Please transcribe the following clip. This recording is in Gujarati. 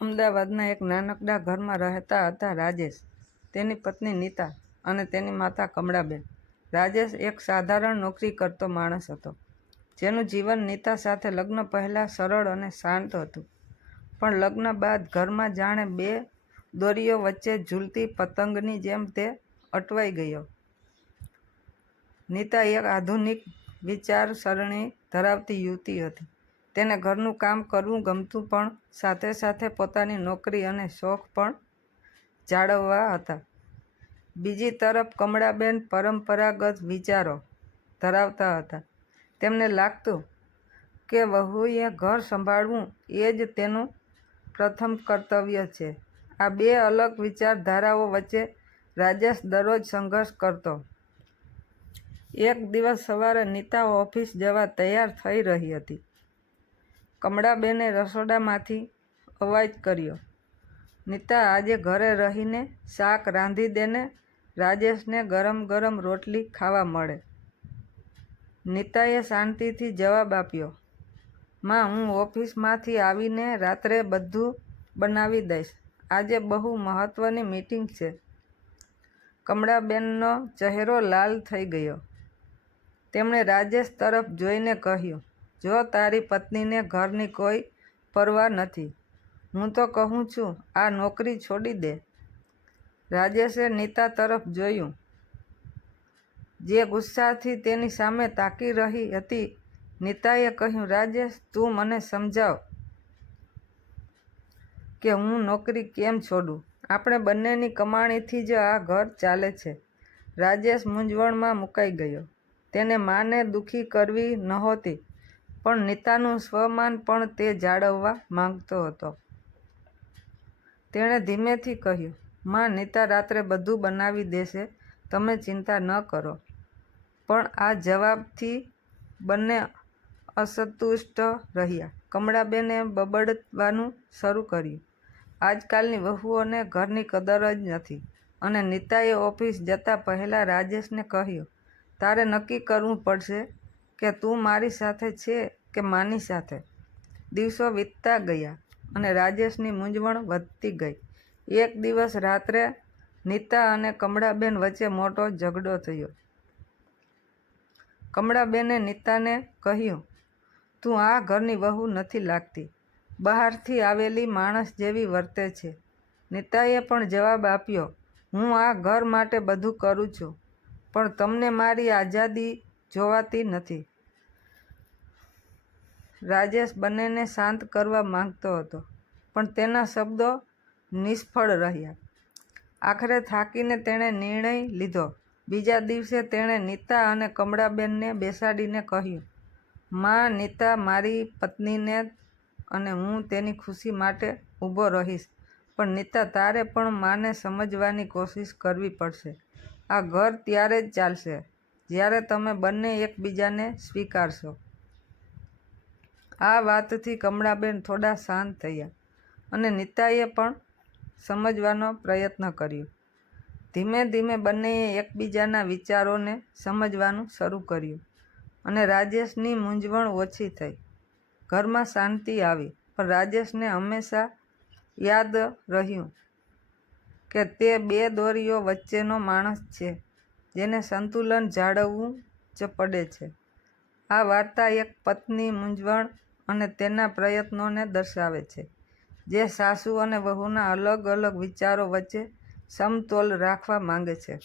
અમદાવાદના એક નાનકડા ઘરમાં રહેતા હતા રાજેશ, તેની પત્ની નીતા અને તેની માતા કમળાબેન. રાજેશ એક સાધારણ નોકરી કરતો માણસ હતો, જેનું જીવન નીતા સાથે લગ્ન પહેલાં સરળ અને શાંત હતું. પણ લગ્ન બાદ ઘરમાં જાણે બે દોરીઓ વચ્ચે ઝૂલતી પતંગની જેમ તે અટવાઈ ગયો. નીતા એક આધુનિક વિચારસરણી ધરાવતી યુવતી હતી. તેને ઘરનું કામ કરવું ગમતું, પણ સાથે સાથે પોતાની નોકરી અને શોખ પણ જાળવવા હતા. બીજી તરફ કમળાબેન પરંપરાગત વિચારો ધરાવતા હતા. તેમને લાગતું કે વહુએ ઘર સંભાળવું એ જ તેનું પ્રથમ કર્તવ્ય છે. આ બે અલગ વિચારધારાઓ વચ્ચે રાજેશ દરરોજ સંઘર્ષ કરતો. એક દિવસ સવારે નીતા ઓફિસ જવા તૈયાર થઈ રહી હતી. કમળાબેને રસોડામાંથી અવાજ કર્યો, "નીતા, આજે ઘરે રહીને શાક રાંધી દેને, રાજેશને ગરમ ગરમ રોટલી ખાવા મળે." નીતાએ શાંતિથી જવાબ આપ્યો, "માં, હું ઓફિસમાંથી આવીને રાત્રે બધું બનાવી દઈશ. આજે બહુ મહત્વની મીટિંગ છે." કમળાબેનનો ચહેરો લાલ થઈ ગયો. તેમણે રાજેશ તરફ જોઈને કહ્યું, "જો તારી પત્નીને ઘરની કોઈ પરવા નથી, હું તો કહું છું, આ નોકરી છોડી દે." રાજેશે નીતા તરફ જોયું, જે ગુસ્સાથી તેની સામે તાકી રહી હતી. નીતાએ કહ્યું, "રાજેશ, તું મને સમજાવ કે હું નોકરી કેમ છોડું? આપણે બંનેની કમાણીથી જ આ ઘર ચાલે છે." રાજેશ મૂંઝવણમાં મુકાઈ ગયો. તેને માને દુઃખી કરવી નહોતી, પણ નીતાનું સ્વમાન પણ તે જાળવવા માંગતો હતો. તેણે ધીમેથી કહ્યું, "માં, નીતા રાત્રે બધું બનાવી દેશે, તમે ચિંતા ન કરો." પણ આ જવાબથી બંને અસંતુષ્ટ રહ્યા. કમળાબેને બબડવાનું શરૂ કર્યું, "આજકાલની વહુઓને ઘરની કદર જ નથી." અને નીતાએ ઓફિસ જતા પહેલાં રાજેશને કહ્યું, "તારે નક્કી કરવું પડશે કે તું મારી સાથે છે કે માની સાથે." દિવસો વીતતા ગયા અને રાજેશની મૂંઝવણ વધતી ગઈ. એક દિવસ રાત્રે નીતા અને કમળાબેન વચ્ચે મોટો ઝઘડો થયો. કમળાબેને નીતાને કહ્યું, "તું આ ઘરની વહુ નથી લાગતી, બહારથી આવેલી માણસ જેવી વર્તે છે." નીતાએ પણ જવાબ આપ્યો, "હું આ ઘર માટે બધું કરું છું, પણ તમને મારી આઝાદી જોવાતી નથી." રાજેશ બંનેને શાંત કરવા માંગતો હતો, પણ તેના શબ્દો નિષ્ફળ રહ્યા. આખરે થાકીને તેણે નિર્ણય લીધો. બીજા દિવસે તેણે નીતા અને કમળાબેનને બેસાડીને કહ્યું, "માં, નીતા મારી પત્નીને અને હું તેની ખુશી માટે ઊભો રહીશ. પણ નીતા, તારે પણ માને સમજવાની કોશિશ કરવી પડશે. આ ઘર ત્યારે જ ચાલશે જ્યારે તમે બંને એકબીજાને સ્વીકારશો." આ વાતથી કમળાબેન થોડા શાંત થયા અને નીતાએ પણ સમજવાનો પ્રયત્ન કર્યો. ધીમે ધીમે બંનેએ એકબીજાના વિચારોને સમજવાનું શરૂ કર્યું અને રાજેશની મૂંઝવણ ઓછી થઈ. ઘરમાં શાંતિ આવી. પણ રાજેશને હંમેશા યાદ રહ્યું કે તે બે દોરીઓ વચ્ચેનો માણસ છે, જેને સંતુલન જાળવવું જ પડે છે. આ વાર્તા એક પત્ની મૂંઝવણ અને તેના પ્રયત્નોને દર્શાવે છે, જે સાસુ અને વહુના અલગ અલગ વિચારો વચ્ચે સમતોલ રાખવા માંગે છે.